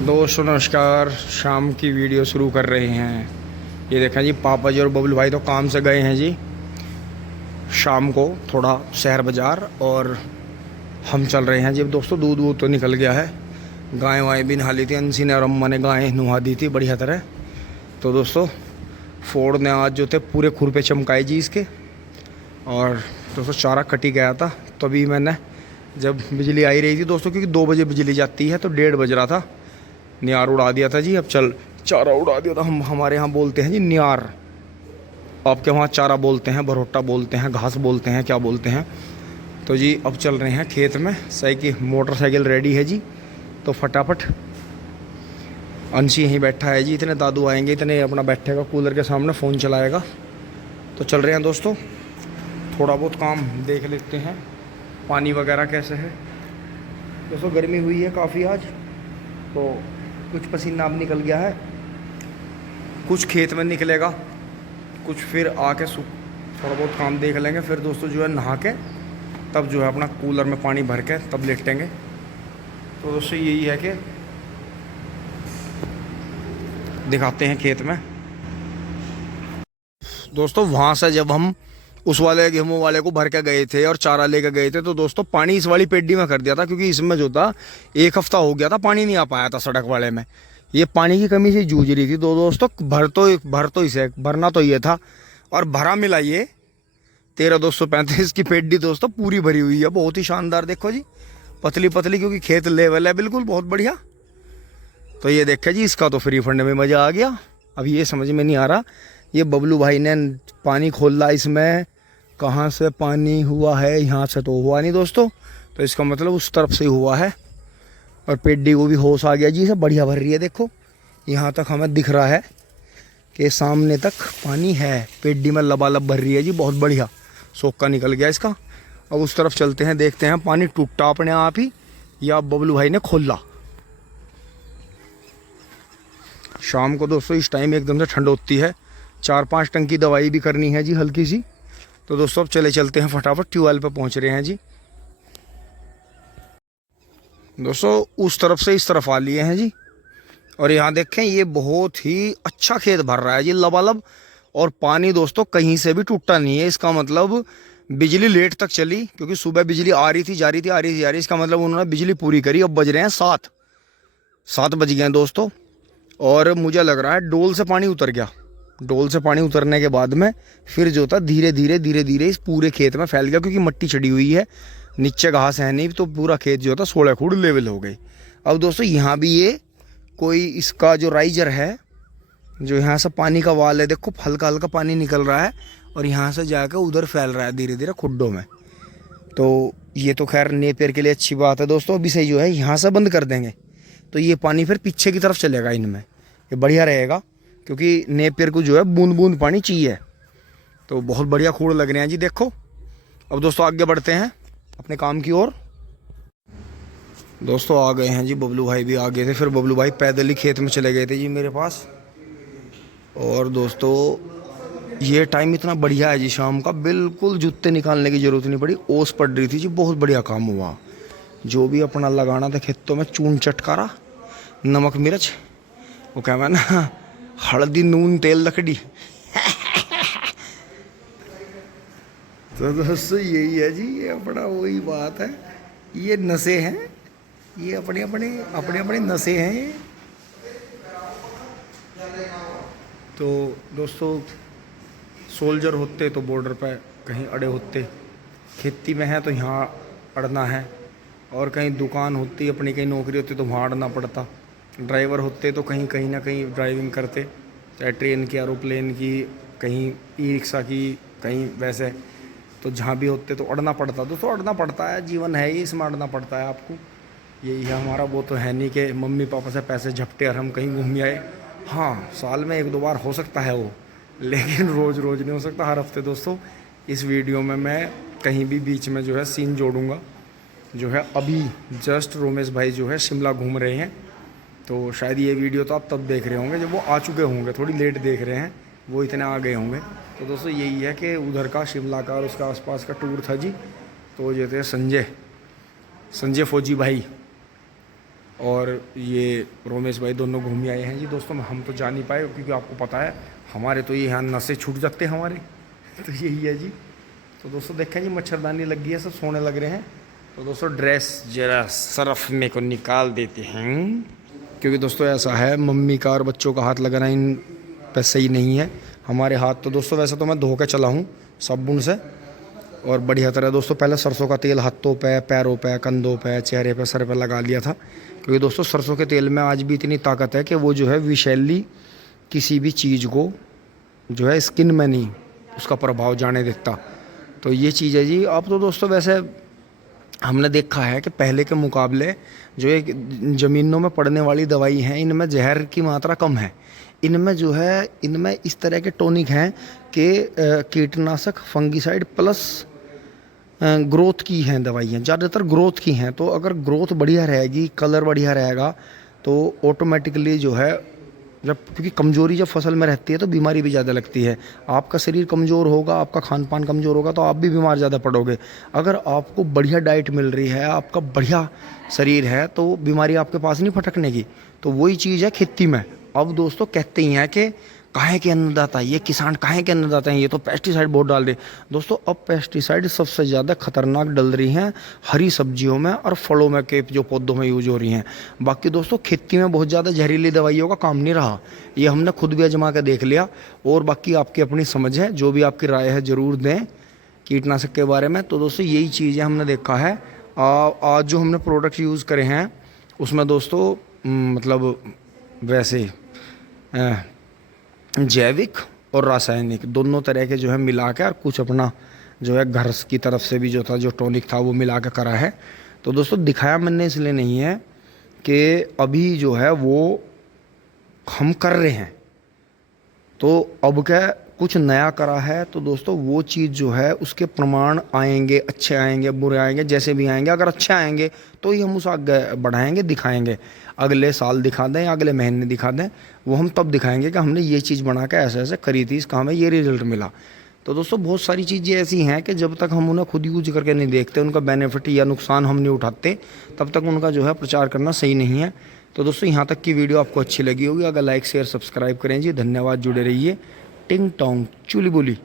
दोस्तों नमस्कार। शाम की वीडियो शुरू कर रहे हैं। ये देखें जी, पापा जी और बबलू भाई तो काम से गए हैं जी शाम को थोड़ा शहर बाज़ार, और हम चल रहे हैं जी। अब दोस्तों दूध वूध तो निकल गया है, गाय वाएँ भी नहा ली थी, अंशी ने और अम्मा ने गाय नहा दी थी बढ़िया तरह। तो दोस्तों फोड़ ने आज जो थे पूरे खुर पे चमकाए जी इसके। और दोस्तों चारा कटी गया था, तभी मैंने जब बिजली आई रही थी दोस्तों, क्योंकि 2 बजे बिजली जाती है, तो 1:30 बज रहा था, नियार उड़ा दिया था जी। अब चल चारा उड़ा दिया था। हम हमारे यहाँ बोलते हैं जी नियार, आपके वहाँ चारा बोलते हैं, भरोटा बोलते हैं, घास बोलते हैं, क्या बोलते हैं। तो जी अब चल रहे हैं खेत में। साइकिल मोटरसाइकिल रेडी है जी, तो फटाफट। अंशी यहीं बैठा है जी, इतने दादू आएंगे, इतने अपना बैठेगा कूलर के सामने, फ़ोन चलाएगा। तो चल रहे हैं दोस्तों, थोड़ा बहुत काम देख लेते हैं, पानी वगैरह कैसे है। दोस्तों गर्मी हुई है काफ़ी आज, तो कुछ पसीना अब निकल गया है, कुछ खेत में निकलेगा, कुछ फिर आके थोड़ा बहुत काम देख लेंगे। फिर दोस्तों जो है नहा के तब जो है अपना कूलर में पानी भर के तब लेटेंगे। तो दोस्तों यही है कि दिखाते हैं खेत में। दोस्तों वहाँ से जब हम उस वाले गेहूं वाले को भर के गए थे और चारा लेकर गए थे, तो दोस्तों पानी इस वाली पेड्डी में कर दिया था, क्योंकि इसमें जो था 1 हफ्ता हो गया था पानी नहीं आ पाया था सड़क वाले में। ये पानी की कमी से जूझ रही थी दोस्तों। भर तो इसे भरना तो ये था, और भरा मिला ये 13,235 की पेड्डी दोस्तों पूरी भरी हुई है, बहुत ही शानदार। देखो जी पतली पतली, क्योंकि खेत लेवल है बिल्कुल, बहुत बढ़िया। तो ये देखे जी, इसका तो फ्री फंड में मज़ा आ गया। अब ये समझ में नहीं आ रहा, ये बबलू भाई ने पानी खोला इसमें, कहाँ से पानी हुआ है, यहाँ से तो हुआ नहीं दोस्तों, तो इसका मतलब उस तरफ से हुआ है। और पेड्डी को भी होश आ गया जी, इसे बढ़िया भर रही है। देखो यहाँ तक हमें दिख रहा है कि सामने तक पानी है, पेड्डी में लबालब भर रही है जी, बहुत बढ़िया। सोक्का निकल गया इसका। अब उस तरफ चलते हैं, देखते हैं पानी टूटा अपने आप ही या बबलू भाई ने खोला। शाम को दोस्तों इस टाइम एकदम से ठंड होती है, 4-5 टंकी दवाई भी करनी है जी हल्की सी। तो दोस्तों अब चलते हैं फटाफट, ट्यूबवेल पे पहुंच रहे हैं जी। दोस्तों उस तरफ से इस तरफ आ लिए हैं जी, और यहाँ देखें ये बहुत ही अच्छा खेत भर रहा है जी लबालब। और पानी दोस्तों कहीं से भी टूटा नहीं है, इसका मतलब बिजली लेट तक चली, क्योंकि सुबह बिजली आ रही थी जा रही थी, आ रही थी जा रही। इसका मतलब उन्होंने बिजली पूरी करी। अब बज रहे हैं 7 बज गए हैं दोस्तों, और मुझे लग रहा है डोल से पानी उतर गया। डोल से पानी उतरने के बाद में फिर जो था धीरे धीरे इस पूरे खेत में फैल गया, क्योंकि मिट्टी चढ़ी हुई है, नीचे घास है नहीं, तो पूरा खेत जो था 16 फुट लेवल हो गई। अब दोस्तों यहाँ भी ये कोई इसका जो राइजर है, जो यहाँ से पानी का वाल है, देखो हल्का हल्का पानी निकल रहा है, और यहाँ से जाकर उधर फैल रहा है धीरे धीरे खुड्डों में। तो ये तो खैर नेपियर के लिए अच्छी बात है दोस्तों। अभी से जो है यहाँ से बंद कर देंगे, तो ये पानी फिर पीछे की तरफ चलेगा इनमें, ये बढ़िया रहेगा, क्योंकि नेपियर को जो है बूंद बूंद पानी चाहिए। तो बहुत बढ़िया खूड़ लग रहे हैं जी। देखो अब दोस्तों आगे बढ़ते हैं अपने काम की ओर। दोस्तों आ गए हैं जी, बबलू भाई भी आ गए थे। फिर बबलू भाई पैदल ही खेत में चले गए थे जी मेरे पास। और दोस्तों ये टाइम इतना बढ़िया है जी शाम का, बिल्कुल जूते निकालने की ज़रूरत नहीं पड़ी, ओस पड़ रही थी जी, बहुत बढ़िया काम हुआ। जो भी अपना लगाना था खेतों में, चून चटकारा, नमक मिर्च, वो क्या ना, हल्दी नून तेल लकड़ी। तो दोस्तों यही है जी, ये अपना वही बात है, ये नशे हैं, ये अपने अपने नशे हैं ये। तो दोस्तों सोल्जर होते तो बॉर्डर पे कहीं अड़े होते, खेती में है तो यहाँ अड़ना है, और कहीं दुकान होती अपनी, कहीं नौकरी होती तो वहाँ अड़ना पड़ता। ड्राइवर होते तो कहीं कहीं ना कहीं ड्राइविंग करते, चाहे ट्रेन की, एरोप्लेन की, कहीं ई रिक्शा की, कहीं वैसे, तो जहाँ भी होते तो अड़ना पड़ता। दोस्तों अड़ना पड़ता है, जीवन है ये, इसमें अड़ना पड़ता है आपको। यही है हमारा। वो तो है नहीं कि मम्मी पापा से पैसे झपटे और हम कहीं घूम आए। हाँ साल में 1-2 बार हो सकता है वो, लेकिन रोज़ रोज़ नहीं हो सकता, हर हफ्ते। दोस्तों इस वीडियो में मैं कहीं भी बीच में जो है सीन जोड़ूंगा। जो है अभी जस्ट रोमेश भाई जो है शिमला घूम रहे हैं, तो शायद ये वीडियो तो आप तब देख रहे होंगे जब वो आ चुके होंगे, थोड़ी लेट देख रहे हैं, वो इतने आ गए होंगे। तो दोस्तों यही है कि उधर का शिमला का और उसका आसपास का टूर था जी। तो ये थे संजय फौजी भाई, और ये रोमेश भाई दोनों घूम आए हैं जी दोस्तों। हम तो जा नहीं पाए क्योंकि आपको पता है हमारे तो ये यहाँ नसें छूट जाते हैं हमारे तो यही है जी। तो दोस्तों देखें जी मच्छरदानी लग गई है, सब सोने लग रहे हैं। तो दोस्तों ड्रेस जरा सरफ में को निकाल देते हैं क्योंकि दोस्तों ऐसा है मम्मी का और बच्चों का हाथ लगाना इन पे सही नहीं है। हमारे हाथ तो दोस्तों वैसे तो मैं धो के चला हूँ साबुन से और बढ़िया तरह। दोस्तों पहले सरसों का तेल हाथों पे, पैरों पे, कंधों पे, चेहरे पे, सर पे लगा लिया था क्योंकि दोस्तों सरसों के तेल में आज भी इतनी ताकत है कि वो जो है विषैली किसी भी चीज़ को जो है स्किन में नहीं उसका प्रभाव जाने देता। तो ये चीज़ है जी। अब तो दोस्तों वैसे हमने देखा है कि पहले के मुकाबले जो एक ज़मीनों में पड़ने वाली दवाई हैं इनमें जहर की मात्रा कम है। इनमें जो है इनमें इस तरह के टॉनिक हैं कि कीटनाशक फंगिसाइड प्लस ग्रोथ की हैं दवाइयाँ, ज़्यादातर ग्रोथ की हैं। तो अगर ग्रोथ बढ़िया रहेगी, कलर बढ़िया रहेगा तो ऑटोमेटिकली जो है जब क्योंकि कमज़ोरी जब फसल में रहती है तो बीमारी भी ज़्यादा लगती है। आपका शरीर कमज़ोर होगा, आपका खान पान कमज़ोर होगा तो आप भी बीमार ज़्यादा पड़ोगे। अगर आपको बढ़िया डाइट मिल रही है, आपका बढ़िया शरीर है तो बीमारी आपके पास नहीं फटकने की। तो वही चीज़ है खेती में। अब दोस्तों कहते ही हैं कि काहे के अन्नदाता, ये किसान काहे के अन्नदाता हैं, ये तो पेस्टिसाइड बहुत डाल रहे। दोस्तों अब पेस्टिसाइड सबसे ज़्यादा खतरनाक डल रही हैं हरी सब्जियों में और फलों में के जो पौधों में यूज हो रही हैं। बाकी दोस्तों खेती में बहुत ज़्यादा जहरीली दवाइयों का काम नहीं रहा, ये हमने खुद भी आजमा के देख लिया। और बाकी आपकी अपनी समझ है, जो भी आपकी राय है ज़रूर दें कीटनाशक के बारे में। तो दोस्तों यही चीज़ें हमने देखा है। आज जो हमने प्रोडक्ट यूज़ करे हैं उसमें दोस्तों मतलब वैसे जैविक और रासायनिक दोनों तरह के जो है मिला के और कुछ अपना जो है घर की तरफ से भी जो था जो टॉनिक था वो मिला के करा है। तो दोस्तों दिखाया मैंने इसलिए नहीं है कि अभी जो है वो हम कर रहे हैं तो अब क्या कुछ नया करा है तो दोस्तों वो चीज़ जो है उसके प्रमाण आएंगे, अच्छे आएंगे, बुरे आएंगे, जैसे भी आएंगे। अगर अच्छे आएंगे तो ही हम उसे आगे बढ़ाएंगे, दिखाएंगे। अगले साल दिखा दें या अगले महीने दिखा दें, वो हम तब दिखाएंगे कि हमने ये चीज़ बना के ऐसे ऐसे करी थी, इसका हमें ये रिजल्ट मिला। तो दोस्तों बहुत सारी चीज़ें ऐसी हैं कि जब तक हम उन्हें खुद यूज करके नहीं देखते, उनका बेनिफिट या नुकसान हम नहीं उठाते, तब तक उनका जो है प्रचार करना सही नहीं है। तो दोस्तों यहाँ तक की वीडियो आपको अच्छी लगी होगी, अगर लाइक शेयर सब्सक्राइब करें जी। धन्यवाद, जुड़े रहिए। टिंग टोंग चुली बुली।